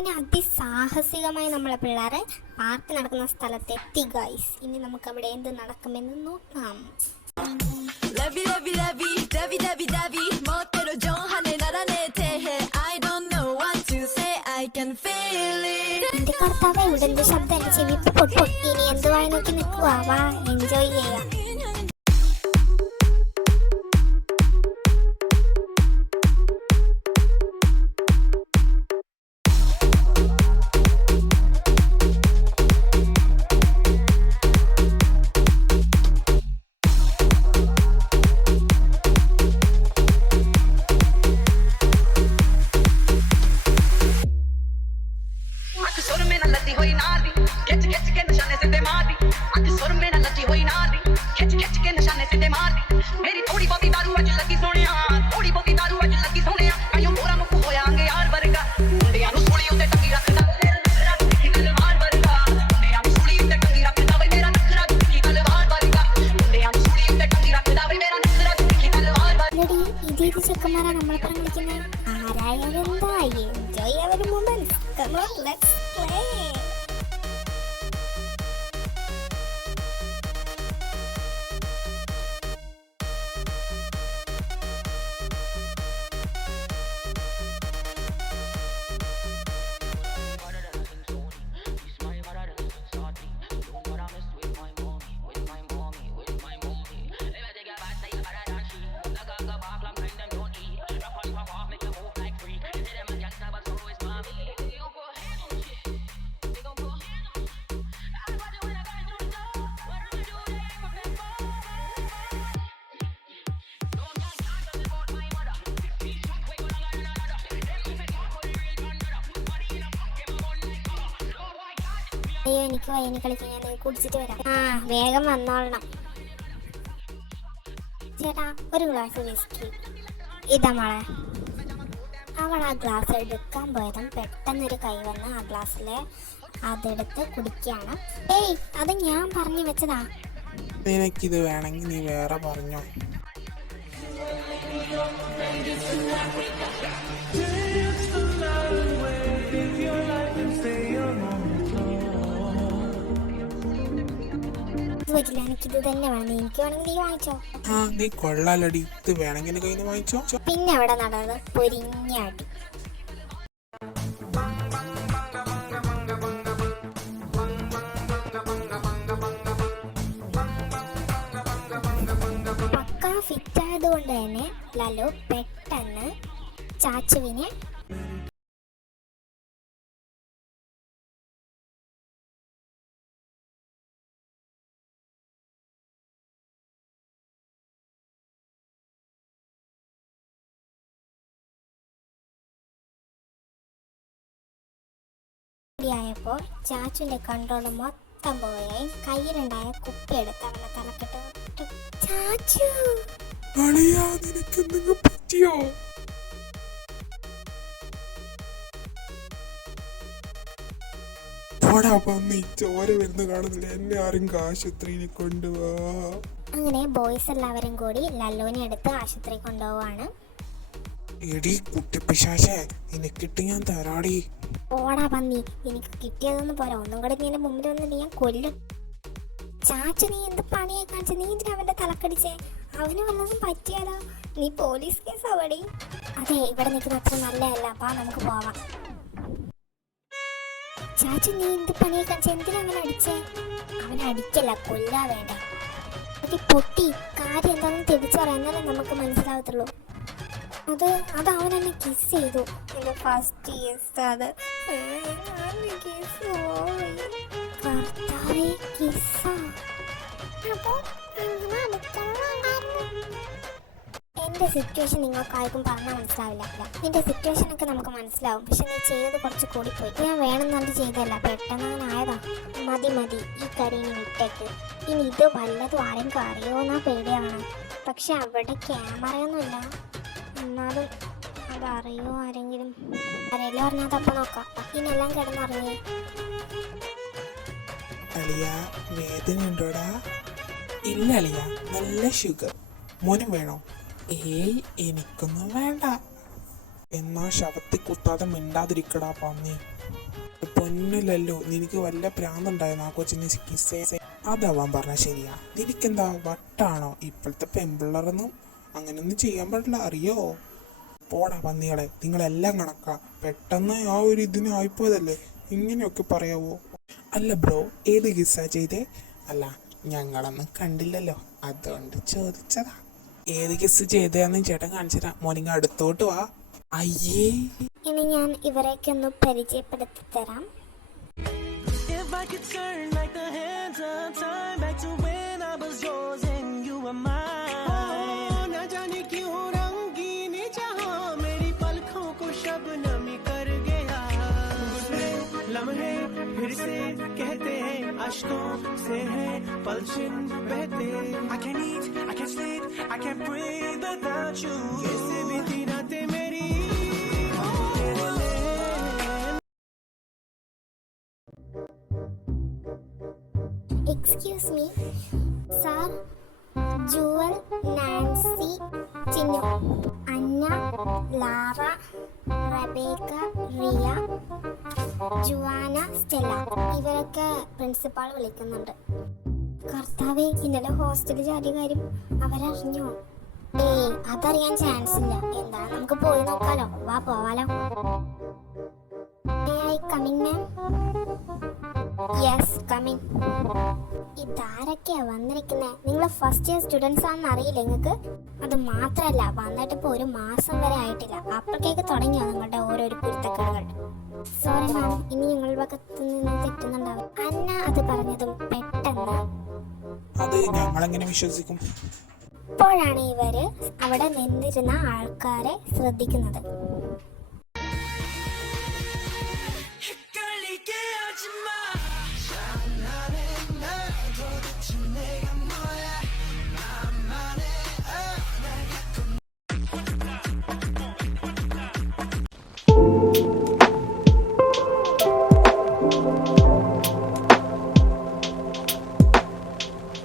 അങ്ങനെ അതിസാഹസികമായി നമ്മളെ പിള്ളേരെ പാർക്ക് നടക്കുന്ന സ്ഥലത്തെത്തി ഗൈസ്. ഇനി നമുക്ക് അവിടെ എന്ത് നടക്കുമെന്ന് നോക്കാം. എന്റെ കർത്താവേ, ഇവിടെ എന്ത് ശബ്ദം, എന്റെ ചെവി പൊട്ടി. ഇനി എന്തുവായി നോക്കി നിൽക്കുവാ, വാ എൻജോയ് ചെയ്യാം. ചെക്കന്മാരാ നമ്മളെ പറഞ്ഞിരിക്കുന്നത്. ആരായാലും എന്താ, enjoy our moments. Come on, let's play. അയ്യോ, എനിക്ക് വയ്യനി കളിക്കാൻ, ഞാൻ കുടിച്ചിട്ട് വരാം. വേഗം വന്നോളണം ചേട്ടാ. ഒരു ഗ്ലാസ് വിസ്കി. ഇതാ മോളെ. അവൾ ആ ഗ്ലാസ് എടുക്കാൻ പോയതും പെട്ടെന്നൊരു കൈ വന്ന് ആ ഗ്ലാസ്സിൽ അതെടുത്ത് കുടിക്കുകയാണ്. ഏയ്, അത് ഞാൻ പറഞ്ഞു വെച്ചതാ. നിനക്കിത് വേണമെങ്കിൽ നീ വേറെ പറഞ്ഞോ. എനിക്കിത് തന്നെ വേണം. എനിക്ക് വേണമെങ്കിൽ നീ വാങ്ങിച്ചോ. നീ കൊള്ളാലടി, ഇത് വേണമെങ്കിൽ കയ്യിൽ നിന്ന് വാങ്ങിച്ചോ. പിന്നെ അവിടെ നടന്നത് പൊരിഞ്ഞാടി. പക്കാ ഫിറ്റ് ആയതുകൊണ്ട് തന്നെ ലലു പെട്ടെന്ന് ചാച്ചുവിനെ ായപ്പോ ചാച്ചുവിന്റെ കൺട്രോൾ മൊത്തം പോയി. കയ്യിലുണ്ടായ കുപ്പി എടുത്ത് അവനെ തലക്കിട്ട്. ചാച്ചു, പറ്റിയോ? ചോര വരുന്ന കാണുന്നില്ല, എന്നെ ആരും ആശുപത്രിയിൽ കൊണ്ടുപോവാ. അങ്ങനെ ബോയ്സ് എല്ലാവരും കൂടി ലല്ലുവിനെ എടുത്ത് ആശുപത്രി കൊണ്ടുപോവാണ്. എടി കുട്ടിപ്പിശാചേ, നിനക്കിട്ട് ഞാൻ തരാടി. ഓടാ പന്നി, എനിക്ക് കിട്ടിയതൊന്നും പോരാ, ഒന്നും കൂടെ നീ എന്റെ മുമ്പിൽ വന്നിട്ട് ഞാൻ കൊല്ലും. ചാച്ചു, നീ എന്ത് പണിയെ കാണിച്ച? നീ എന്തിനാ അവന്റെ തലക്കടിച്ചേ? അവന് വല്ലതും പറ്റിയാലോ? നീ പോലീസ് കേസ് ആവടി. അതെ, ഇവിടെ നിൽക്കുന്ന അത്ര നല്ലതല്ല. അപ്പാ നമുക്ക് പോവാം. ചാച്ചു, നീ എന്ത് പണിയെ കാണിച്ച? എന്തിനാ അവനെ അടിച്ചേ? അവനെ അടിക്കല്ല, കൊല്ലാ വേണ്ട. പൊട്ടി കാര്യം എന്താണെന്ന് തിരിച്ചു പറയാം, എന്നാലേ നമുക്ക് മനസ്സിലാവത്തുള്ളൂ. അത് അവൻ എന്നെ കിസ് ചെയ്തു. എന്റെ ഫസ്റ്റ് കിസ്. അത് എന്റെ സിറ്റുവേഷൻ നിങ്ങൾക്ക് ആർക്കും പറഞ്ഞാൽ മനസ്സിലാവില്ല. നിന്റെ സിറ്റുവേഷൻ ഒക്കെ നമുക്ക് മനസ്സിലാവും, പക്ഷെ നീ ചെയ്തത് കുറച്ച് കൂടിപ്പോയി. ഞാൻ വേണമെന്നു ചെയ്തല്ല, പെട്ടെന്ന് അങ്ങനെ ആയതാ. മതി, ഈ കാര്യം ഇനി വിട്ടേക്ക്. ഇനി ഇത് വല്ലതും ആരെങ്കിലും അറിയോന്നാ പേടിയാണ്. പക്ഷെ അവിടെ ക്യാമറയൊന്നുമില്ല, എന്നാലും അതറിയോ ആരെങ്കിലും പറഞ്ഞാൽ തപ്പ നോക്കാം. ഇനെല്ലാം കിടന്നറിയേ. അളിയ, വേദന ഉണ്ടോടാ? ഇല്ല അളിയ, നല്ല ഷുഗർ. മോനും വേണോ? ഏയ്, എനിക്കൊന്നും വേണ്ട. എന്നാ ശവത്തിൽ കുത്താതെ മിണ്ടാതിരിക്കടാ പന്നി. പൊന്നില്ലല്ലോ, നിനക്ക് വല്ല പ്രാന്തുണ്ടായിരുന്നു ആ കൊച്ചിന് കിസ് അതാവാൻ പറഞ്ഞ ശരിയാ. നിനക്കെന്താ വട്ടാണോ? ഇപ്പോഴത്തെ പെൺപിള്ളറൊന്നും അങ്ങനെയൊന്നും ചെയ്യാൻ പാടില്ല, അറിയോ? പോടാ പന്നികളെ, നിങ്ങളെല്ലാം കണക്കാ. പെട്ടെന്ന് ആ ഒരു ഇതിന് ആയിപ്പോയതല്ലേ, ഇങ്ങനെയൊക്കെ പറയാവോ? അല്ല ബ്രോ, ഏത് കിസ്സാ ചെയ്തേ? അല്ല, ഞങ്ങളൊന്നും കണ്ടില്ലല്ലോ, അതുകൊണ്ട് ചോദിച്ചതാ. ഏത് കിസ് ചെയ്തതാന്ന് ചേട്ടൻ കാണിച്ചുതരാം. മോനിങ്ങ അടുത്തോട്ട് വാ. അയ്യേ, ഇനി ഞാൻ ഇവരെയൊക്കെ ഒന്ന് പരിചയപ്പെടുത്തി തരാം. If I could turn like the hands of time back to when I was yours and you were mine. ना जाने क्यों रंगीन जहां मेरी पलकों को शबनमी कर गया. गुजरे लम्हे फिर से कहते हैं अश्कों से हैं पलछिन बहते. I can't eat, I can't sleep, I can't breathe without you. कैसे बीती रातें मेरी excuse me sir. Jewel, Nancy, Chinnu, Anna, Lara, Rebecca, Riya, Juana, Stella, ഇവരൊക്കെ പ്രിൻസിപ്പാൾ വിളിക്കുന്നുണ്ട്. കർത്താവേ, ഇന്നലെ ഹോസ്റ്റലിൽ ചാടിയ കാര്യം അവരറിഞ്ഞോ? ഏയ്, അതറിയാൻ ചാൻസ് ഇല്ല. എന്താ, നമുക്ക് പോയി നോക്കാലോ. വാ, പോവാലോ. Coming ma'am. Yes, coming. ഇതാരൊക്കെയാ വന്നിരിക്കുന്നത്? നിങ്ങൾ ഫസ്റ്റ് ഇയർ സ്റ്റുഡൻസ് ആണെന്ന് അറിയില്ല നിങ്ങൾക്ക്? അത് മാത്രമല്ല, വന്നിട്ട് ഇപ്പോൾ ഒരു മാസം വരെ ആയിട്ടില്ല, അപ്പോഴേക്ക് തുടങ്ങിയോ നിങ്ങളുടെ ഓരോരോ കുരുത്തക്കേടുകൾ? സോറി മാം, ഇനി ഞങ്ങളുടെ ഭാഗത്ത് നിന്ന് തെറ്റുന്നുണ്ടാവും. അന്ന അത് പറഞ്ഞതും പെട്ടെന്ന് അത് ഞങ്ങളെങ്ങനെ വിശ്വസിക്കും? ഇപ്പോഴാണ് ഇവര് അവിടെ നിന്നിരുന്ന ആൾക്കാരെ ശ്രദ്ധിക്കുന്നത്.